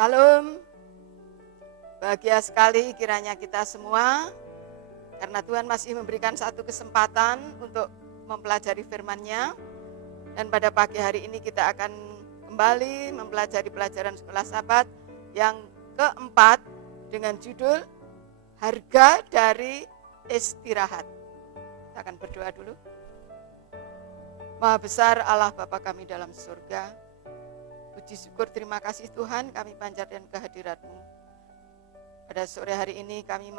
Salam, bahagia sekali kiranya kita semua, karena Tuhan masih memberikan satu kesempatan untuk mempelajari firman-Nya. Dan pada pagi hari ini kita akan kembali mempelajari pelajaran sekolah Sabat yang keempat dengan judul Harga dari Istirahat. Kita akan berdoa dulu. Maha besar Allah Bapa kami dalam surga, puji syukur terima kasih Tuhan, kami panjatkan kehadirat-Mu. Pada sore hari ini kami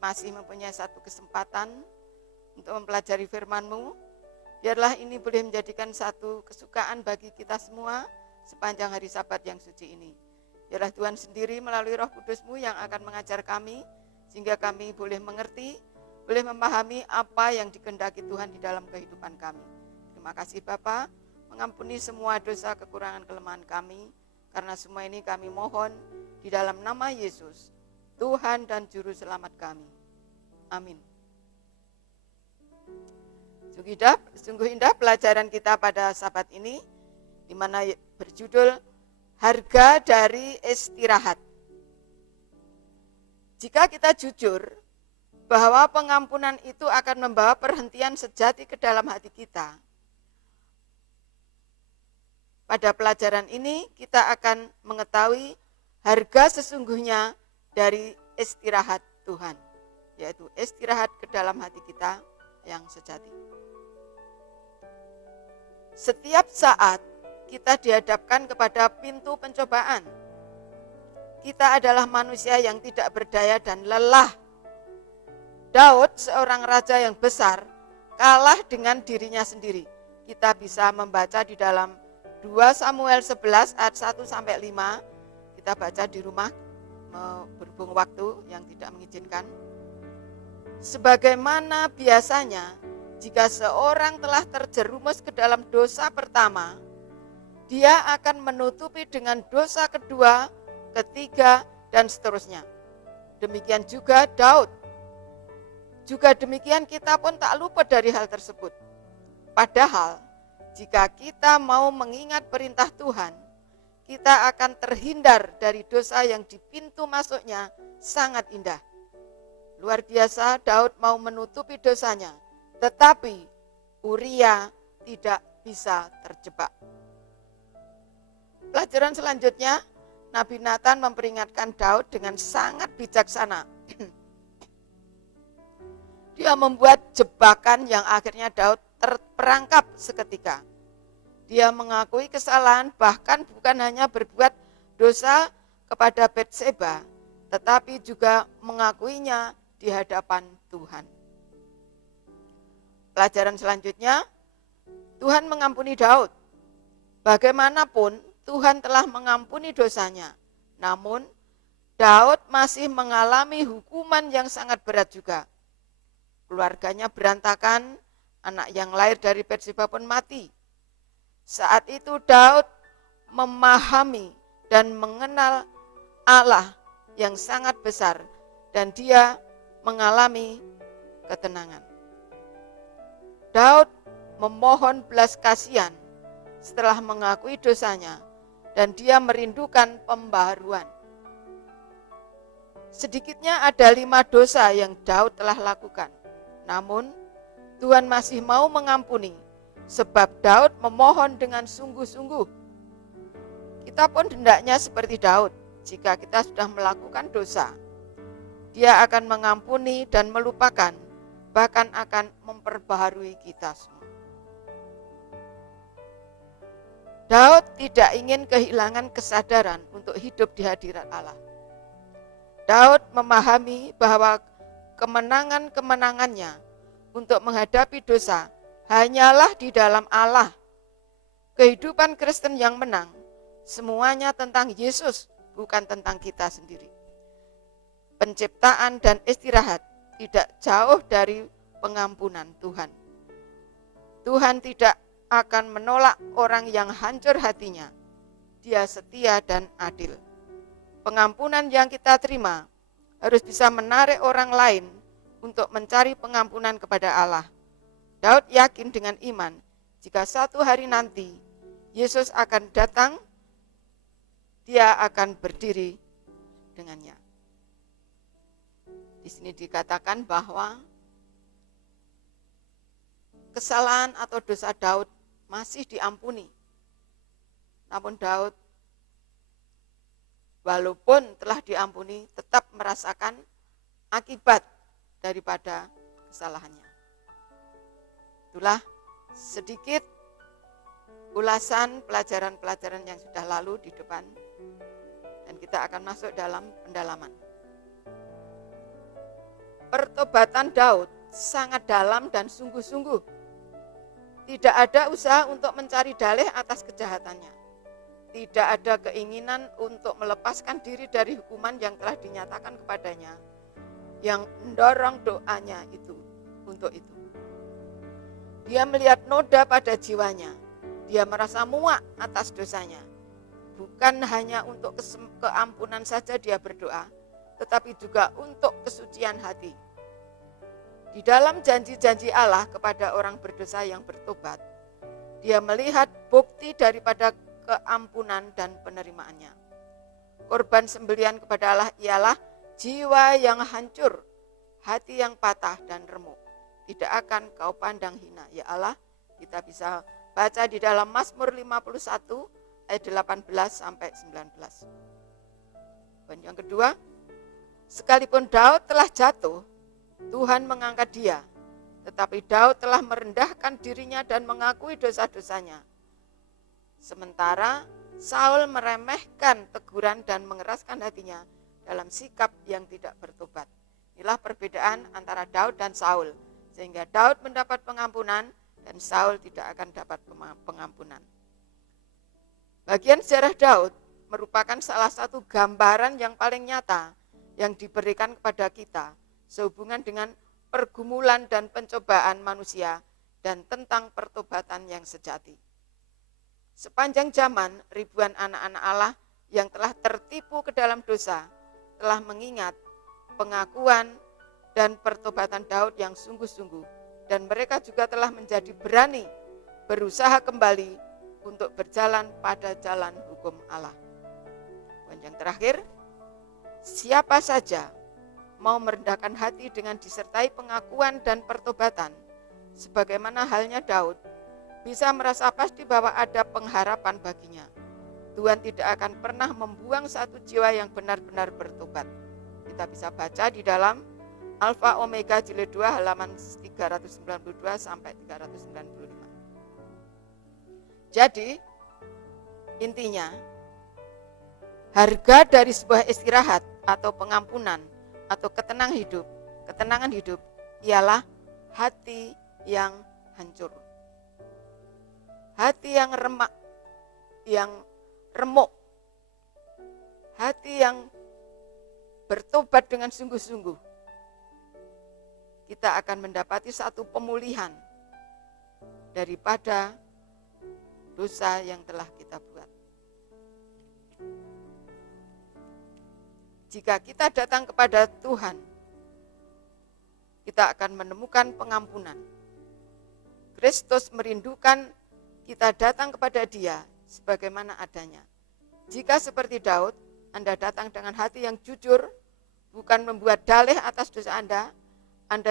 masih mempunyai satu kesempatan untuk mempelajari firman-Mu. Biarlah ini boleh menjadikan satu kesukaan bagi kita semua sepanjang hari Sabat yang suci ini. Biarlah Tuhan sendiri melalui Roh Kudus-Mu yang akan mengajar kami, sehingga kami boleh mengerti, boleh memahami apa yang dikehendaki Tuhan di dalam kehidupan kami. Terima kasih Bapa, mengampuni semua dosa kekurangan kelemahan kami, karena semua ini kami mohon di dalam nama Yesus, Tuhan dan Juru Selamat kami. Amin. Sungguh indah pelajaran kita pada Sabat ini, di mana berjudul Harga dari Istirahat. Jika kita jujur bahwa pengampunan itu akan membawa perhentian sejati ke dalam hati kita, pada pelajaran ini kita akan mengetahui harga sesungguhnya dari istirahat Tuhan, yaitu istirahat ke dalam hati kita yang sejati. Setiap saat kita dihadapkan kepada pintu pencobaan. Kita adalah manusia yang tidak berdaya dan lelah. Daud, seorang raja yang besar, kalah dengan dirinya sendiri. Kita bisa membaca di dalam 2 Samuel 11 ayat 1-5, kita baca di rumah berhubung waktu yang tidak mengizinkan. Sebagaimana biasanya, jika seorang telah terjerumus ke dalam dosa pertama, dia akan menutupi dengan dosa kedua, ketiga, dan seterusnya. Demikian juga Daud. Juga demikian kita pun tak luput dari hal tersebut. Padahal, jika kita mau mengingat perintah Tuhan, kita akan terhindar dari dosa yang di pintu masuknya sangat indah. Luar biasa, Daud mau menutupi dosanya, tetapi Uria tidak bisa terjebak. Pelajaran selanjutnya, Nabi Nathan memperingatkan Daud dengan sangat bijaksana. Dia membuat jebakan yang akhirnya Daud terperangkap seketika. Dia mengakui kesalahan, bahkan bukan hanya berbuat dosa kepada Batseba, tetapi juga mengakuinya di hadapan Tuhan. Pelajaran selanjutnya, Tuhan mengampuni Daud. Bagaimanapun Tuhan telah mengampuni dosanya, namun Daud masih mengalami hukuman yang sangat berat juga. Keluarganya berantakan, anak yang lahir dari Batseba pun mati. Saat itu Daud memahami dan mengenal Allah yang sangat besar, dan dia mengalami ketenangan. Daud memohon belas kasihan setelah mengakui dosanya, dan dia merindukan pembaharuan. Sedikitnya ada 5 dosa yang Daud telah lakukan. Namun Tuhan masih mau mengampuni, sebab Daud memohon dengan sungguh-sungguh. Kita pun hendaknya seperti Daud. Jika kita sudah melakukan dosa, Dia akan mengampuni dan melupakan, bahkan akan memperbaharui kita semua. Daud tidak ingin kehilangan kesadaran untuk hidup di hadirat Allah. Daud memahami bahwa kemenangan-kemenangannya untuk menghadapi dosa hanyalah di dalam Allah. Kehidupan Kristen yang menang semuanya tentang Yesus, bukan tentang kita sendiri. Penciptaan dan istirahat tidak jauh dari pengampunan Tuhan. Tuhan tidak akan menolak orang yang hancur hatinya. Dia setia dan adil. Pengampunan yang kita terima harus bisa menarik orang lain untuk mencari pengampunan kepada Allah. Daud yakin dengan iman, jika satu hari nanti Yesus akan datang dia akan berdiri dengannya. Di sini dikatakan bahwa kesalahan atau dosa Daud masih diampuni. Namun Daud walaupun telah diampuni tetap merasakan akibat daripada kesalahannya. Itulah sedikit ulasan pelajaran-pelajaran yang sudah lalu di depan, dan kita akan masuk dalam pendalaman. Pertobatan Daud sangat dalam dan sungguh-sungguh. Tidak ada usaha untuk mencari dalih atas kejahatannya. Tidak ada keinginan untuk melepaskan diri dari hukuman yang telah dinyatakan kepadanya, yang mendorong doanya itu untuk itu. Dia melihat noda pada jiwanya. Dia merasa muak atas dosanya. Bukan hanya untuk keampunan saja dia berdoa, tetapi juga untuk kesucian hati. Di dalam janji-janji Allah kepada orang berdosa yang bertobat, dia melihat bukti daripada keampunan dan penerimaannya. Korban sembelihan kepada Allah ialah jiwa yang hancur, hati yang patah dan remuk. Tidak akan kau pandang hina. Ya Allah, kita bisa baca di dalam Mazmur 51 ayat 18 sampai 19. Dan yang kedua, sekalipun Daud telah jatuh, Tuhan mengangkat dia. Tetapi Daud telah merendahkan dirinya dan mengakui dosa-dosanya. Sementara Saul meremehkan teguran dan mengeraskan hatinya dalam sikap yang tidak bertobat. Inilah perbedaan antara Daud dan Saul. Sehingga Daud mendapat pengampunan dan Saul tidak akan dapat pengampunan. Bagian sejarah Daud merupakan salah satu gambaran yang paling nyata yang diberikan kepada kita sehubungan dengan pergumulan dan pencobaan manusia dan tentang pertobatan yang sejati. Sepanjang zaman, ribuan anak-anak Allah yang telah tertipu ke dalam dosa telah mengingat pengakuan dan pertobatan Daud yang sungguh-sungguh. Dan mereka juga telah menjadi berani berusaha kembali untuk berjalan pada jalan hukum Allah. Dan yang terakhir, siapa saja mau merendahkan hati dengan disertai pengakuan dan pertobatan, sebagaimana halnya Daud, bisa merasa pasti bahwa ada pengharapan baginya. Tuhan tidak akan pernah membuang satu jiwa yang benar-benar bertobat. Kita bisa baca di dalam Alfa Omega jilid 2 halaman 392 sampai 395. Jadi intinya, harga dari sebuah istirahat atau pengampunan atau ketenangan hidup ialah hati yang hancur. Hati yang remuk. Hati yang bertobat dengan sungguh-sungguh. Kita akan mendapati satu pemulihan daripada dosa yang telah kita buat. Jika kita datang kepada Tuhan, kita akan menemukan pengampunan. Kristus merindukan kita datang kepada Dia sebagaimana adanya. Jika seperti Daud, Anda datang dengan hati yang jujur, bukan membuat dalih atas dosa Anda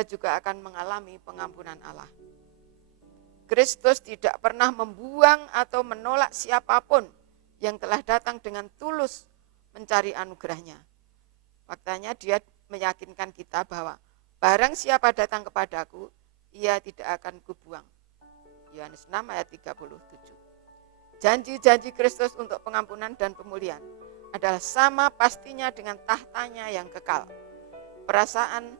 juga akan mengalami pengampunan Allah. Kristus tidak pernah membuang atau menolak siapapun yang telah datang dengan tulus mencari anugerahnya. Faktanya dia meyakinkan kita bahwa barang siapa datang kepadaku, ia tidak akan kubuang. Yohanes 6 ayat 37. Janji-janji Kristus untuk pengampunan dan pemulihan adalah sama pastinya dengan tahtanya yang kekal. Perasaan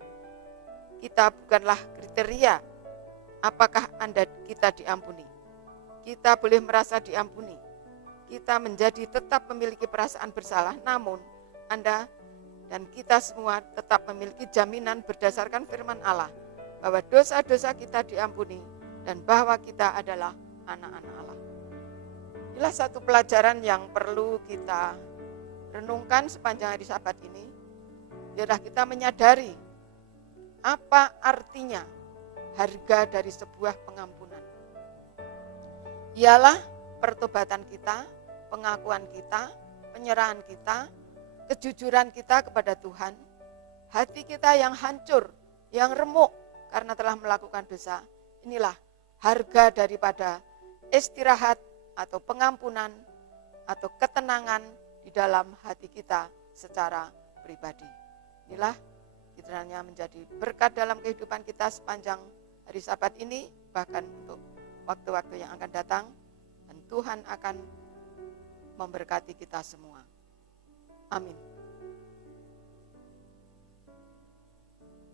kita bukanlah kriteria apakah kita diampuni. Kita boleh merasa diampuni. Kita menjadi tetap memiliki perasaan bersalah, namun Anda dan kita semua tetap memiliki jaminan berdasarkan firman Allah bahwa dosa-dosa kita diampuni dan bahwa kita adalah anak-anak Allah. Inilah satu pelajaran yang perlu kita renungkan sepanjang hari Sabat ini. Biarlah kita menyadari apa artinya harga dari sebuah pengampunan. Ialah pertobatan kita, pengakuan kita, penyerahan kita, kejujuran kita kepada Tuhan, hati kita yang hancur, yang remuk karena telah melakukan dosa. Inilah harga daripada istirahat atau pengampunan atau ketenangan di dalam hati kita secara pribadi. Inilah kiranya menjadi berkat dalam kehidupan kita sepanjang hari Sabat ini, bahkan untuk waktu-waktu yang akan datang, dan Tuhan akan memberkati kita semua. Amin.